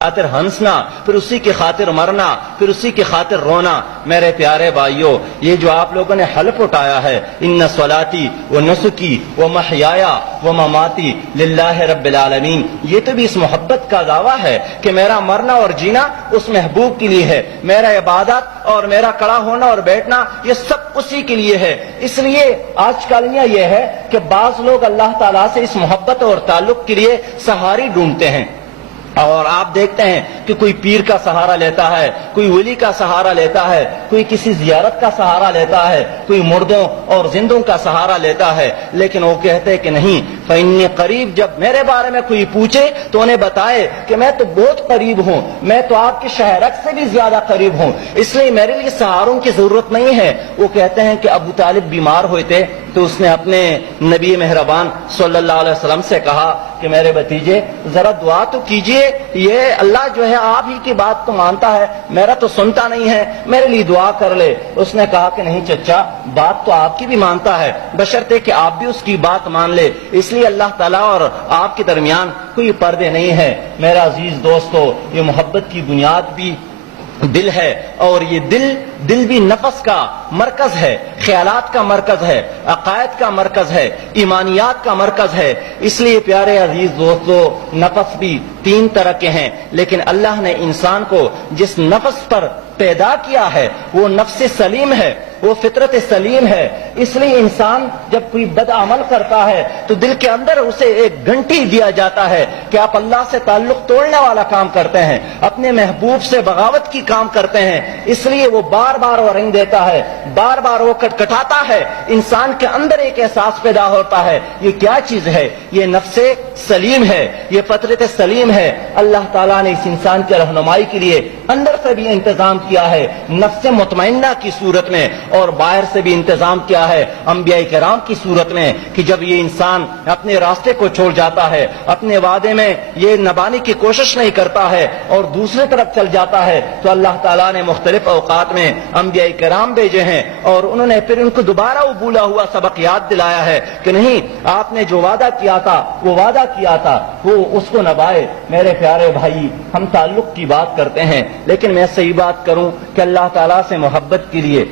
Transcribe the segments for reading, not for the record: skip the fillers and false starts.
خاطر ہنسنا، پھر اسی کی خاطر مرنا، پھر اسی کی خاطر رونا۔ میرے پیارے بھائیوں، یہ جو آپ لوگوں نے حلف اٹھایا ہے ان صلاتی و نسکی و محیایا و مماتی للہ رب العالمین، یہ تو بھی اس محبت کا دعویٰ ہے کہ میرا مرنا اور جینا اس محبوب کے لیے ہے، میرا عبادت اور میرا کھڑا ہونا اور بیٹھنا یہ سب اسی کے لیے ہے۔ اس لیے آج کالیاں یہ ہے کہ بعض لوگ اللہ تعالیٰ سے اس محبت اور تعلق کے لیے سہارے ڈھونڈتے ہیں، اور آپ دیکھتے ہیں کہ کوئی پیر کا سہارا لیتا ہے، کوئی ولی کا سہارا لیتا ہے، کوئی کسی زیارت کا سہارا لیتا ہے، کوئی مردوں اور زندوں کا سہارا لیتا ہے، لیکن وہ کہتے کہ نہیں فإنی قریب، جب میرے بارے میں کوئی پوچھے تو انہیں بتائے کہ میں تو بہت قریب ہوں، میں تو آپ کے شہرک سے بھی زیادہ قریب ہوں، اس لیے میرے لیے سہاروں کی ضرورت نہیں ہے۔ وہ کہتے ہیں کہ ابو طالب بیمار ہوئے تھے تو اس نے اپنے نبی مہربان صلی اللہ علیہ وسلم سے کہا کہ میرے بھتیجے ذرا دعا تو کیجئے، یہ اللہ جو ہے آپ ہی کی بات تو مانتا ہے، میرا تو سنتا نہیں ہے، میرے لیے دعا کر لے۔ اس نے کہا کہ نہیں چچا، بات تو آپ کی بھی مانتا ہے، بشرطے کہ آپ بھی اس کی بات مان لے، اس لیے اللہ تعالیٰ اور آپ کے درمیان کوئی پردے نہیں ہے۔ میرا عزیز دوستو، یہ محبت کی بنیاد بھی دل ہے، اور یہ دل بھی نفس کا مرکز ہے، خیالات کا مرکز ہے، عقائد کا مرکز ہے، ایمانیات کا مرکز ہے۔ اس لیے پیارے عزیز دوستو، نفس بھی تین طرح کے ہیں، لیکن اللہ نے انسان کو جس نفس پر پیدا کیا ہے وہ نفس سلیم ہے، وہ فطرت سلیم ہے۔ اس لیے انسان جب کوئی بد عمل کرتا ہے تو دل کے اندر اسے ایک گھنٹی دیا جاتا ہے کہ آپ اللہ سے تعلق توڑنے والا کام کرتے ہیں، اپنے محبوب سے بغاوت کی کام کرتے ہیں، اس لیے وہ بار بار وہ رنگ دیتا ہے، بار بار وہ کٹکھٹاتا ہے، انسان کے اندر ایک احساس پیدا ہوتا ہے، یہ کیا چیز ہے؟ یہ نفس سلیم ہے، یہ فطرت سلیم ہے۔ اللہ تعالیٰ نے اس انسان کی رہنمائی کے لیے اندر سے بھی انتظام کیا ہے نفس مطمئنہ کی صورت میں، اور باہر سے بھی انتظام کیا ہے انبیاء کرام کی صورت میں، کہ جب یہ انسان اپنے راستے کو چھوڑ جاتا ہے، اپنے وعدے میں یہ نبھانے کی کوشش نہیں کرتا ہے اور دوسری طرف چل جاتا ہے، تو اللہ تعالیٰ نے مختلف اوقات میں انبیاء کرام بھیجے ہیں، اور انہوں نے پھر ان کو دوبارہ وہ بھولا ہوا سبق یاد دلایا ہے کہ نہیں، آپ نے جو وعدہ کیا تھا وہ وعدہ کیا تھا، وہ اس کو نبھائے۔ میرے پیارے بھائی، ہم تعلق کی بات کرتے ہیں، لیکن میں صحیح بات کروں کہ اللہ تعالیٰ سے محبت کے لیے،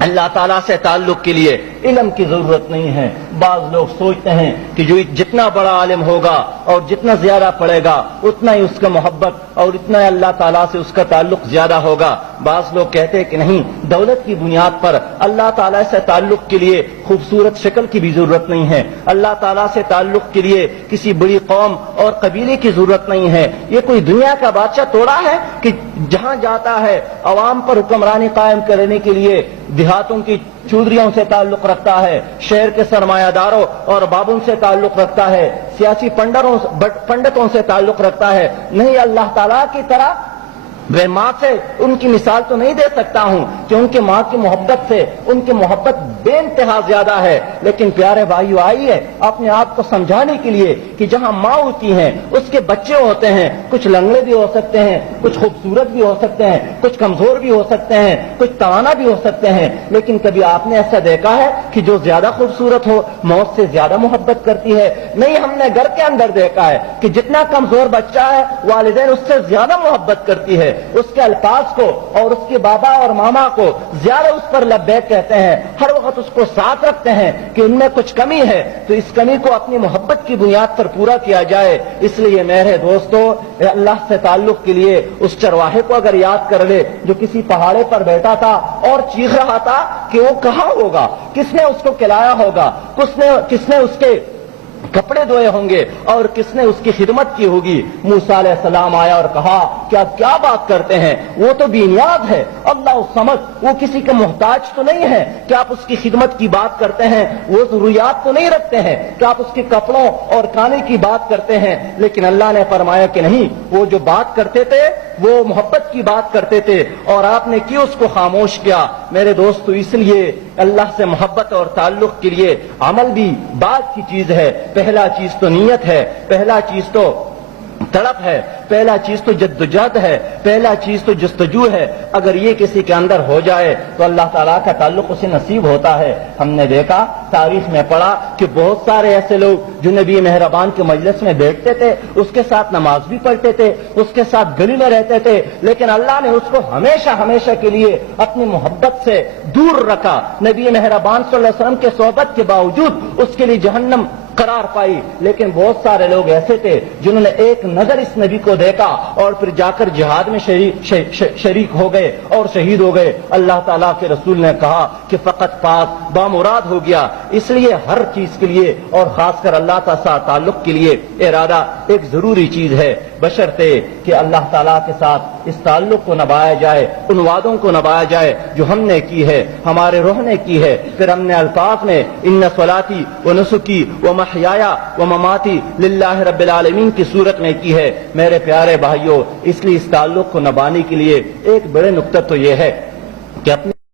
اللہ تعالیٰ سے تعلق کے لیے علم کی ضرورت نہیں ہے۔ بعض لوگ سوچتے ہیں کہ جو جتنا بڑا عالم ہوگا اور جتنا زیادہ پڑھے گا اتنا ہی اس کا محبت اور اتنا ہی اللہ تعالیٰ سے اس کا تعلق زیادہ ہوگا۔ بعض لوگ کہتے ہیں کہ نہیں، دولت کی بنیاد پر اللہ تعالیٰ سے تعلق کے لیے خوبصورت شکل کی بھی ضرورت نہیں ہے، اللہ تعالیٰ سے تعلق کے لیے کسی بڑی قوم اور قبیلے کی ضرورت نہیں ہے۔ یہ کوئی دنیا کا بادشاہ توڑا ہے کہ جہاں جاتا ہے عوام پر حکمرانی قائم کرنے کے لیے دیہاتوں کی چودھریوں سے تعلق رکھتا ہے، شہر کے سرمایہ داروں اور بابوں سے تعلق رکھتا ہے، سیاسی پنڈتوں سے تعلق رکھتا ہے؟ نہیں، اللہ تعالیٰ کی طرح میں ماں سے ان کی مثال تو نہیں دے سکتا ہوں کہ ان کے ماں کی محبت سے ان کی محبت بے انتہا زیادہ ہے، لیکن پیارے بھائیو آئیے اپنے آپ کو سمجھانے کے لیے کہ جہاں ماں ہوتی ہیں اس کے بچے ہوتے ہیں، کچھ لنگڑے بھی ہو سکتے ہیں، کچھ خوبصورت بھی ہو سکتے ہیں، کچھ کمزور بھی ہو سکتے ہیں، کچھ توانا بھی ہو سکتے ہیں، لیکن کبھی آپ نے ایسا دیکھا ہے کہ جو زیادہ خوبصورت ہو موت سے زیادہ محبت کرتی ہے؟ نہیں، ہم نے گھر کے اندر دیکھا ہے کہ جتنا کمزور بچہ ہے والدین اس سے زیادہ محبت کرتی ہے، اس کے الفاظ کو اور اس کے بابا اور ماما کو زیادہ اس پر لبیک کہتے ہیں، ہر وقت اس کو ساتھ رکھتے ہیں کہ ان میں کچھ کمی ہے تو اس کمی کو اپنی محبت کی بنیاد پر پورا کیا جائے۔ اس لیے میرے دوستو، اللہ سے تعلق کے لیے اس چرواہے کو اگر یاد کر لے جو کسی پہاڑے پر بیٹھا تھا اور چیخ رہا تھا کہ وہ کہاں ہوگا، کس نے اس کو کھلایا ہوگا، کس نے اس کے کپڑے دھوئے ہوں گے اور کس نے اس کی خدمت کی ہوگی؟ موسیٰ علیہ السلام آیا اور کہا کہ آپ کیا بات کرتے ہیں، وہ تو بے نیاز ہے، اللہ سمجھ، وہ کسی کے محتاج تو نہیں ہے کہ آپ اس کی خدمت کی بات کرتے ہیں، وہ ضروریات تو نہیں رکھتے ہیں کہ آپ اس کے کپڑوں اور کھانے کی بات کرتے ہیں۔ لیکن اللہ نے فرمایا کہ نہیں، وہ جو بات کرتے تھے وہ محبت کی بات کرتے تھے اور آپ نے کیوں اس کو خاموش کیا؟ میرے دوستو، اس لیے اللہ سے محبت اور تعلق کے لیے عمل بھی بعد کی چیز ہے، پہلا چیز تو نیت ہے، پہلا چیز تو تڑپ ہے، پہلا چیز تو جدوجہد ہے، پہلا چیز تو جستجو ہے۔ اگر یہ کسی کے اندر ہو جائے تو اللہ تعالیٰ کا تعلق اسے نصیب ہوتا ہے۔ ہم نے دیکھا، تاریخ میں پڑھا کہ بہت سارے ایسے لوگ جو نبی مہربان کے مجلس میں بیٹھتے تھے، اس کے ساتھ نماز بھی پڑھتے تھے، اس کے ساتھ گلی میں رہتے تھے، لیکن اللہ نے اس کو ہمیشہ ہمیشہ کے لیے اپنی محبت سے دور رکھا۔ نبی مہربان صلی اللہ علیہ وسلم کے صحبت کے باوجود اس کے لیے جہنم قرار پائی۔ لیکن بہت سارے لوگ ایسے تھے جنہوں نے ایک نظر اس نبی کو دیکھا اور پھر جا کر جہاد میں شریک ہو گئے اور شہید ہو گئے۔ اللہ تعالیٰ کے رسول نے کہا کہ فقط پاک بامراد ہو گیا۔ اس لیے ہر چیز کے لیے اور خاص کر اللہ تعالیٰ تعلق کے لیے ارادہ ایک ضروری چیز ہے، بشرطے کہ اللہ تعالیٰ کے ساتھ اس تعلق کو نبھایا جائے، ان وعدوں کو نبھایا جائے جو ہم نے کی ہے، ہمارے روح نے کی ہے۔ پھر ہم نے الفاظ میں ان صلاتی و نسکی و محیایا و مماتی للہ رب العالمین کی صورت میں کی ہے۔ میرے پیارے بھائیوں، اس لیے اس تعلق کو نبھانے کے لیے ایک بڑے نقطہ تو یہ ہے کہ اپنے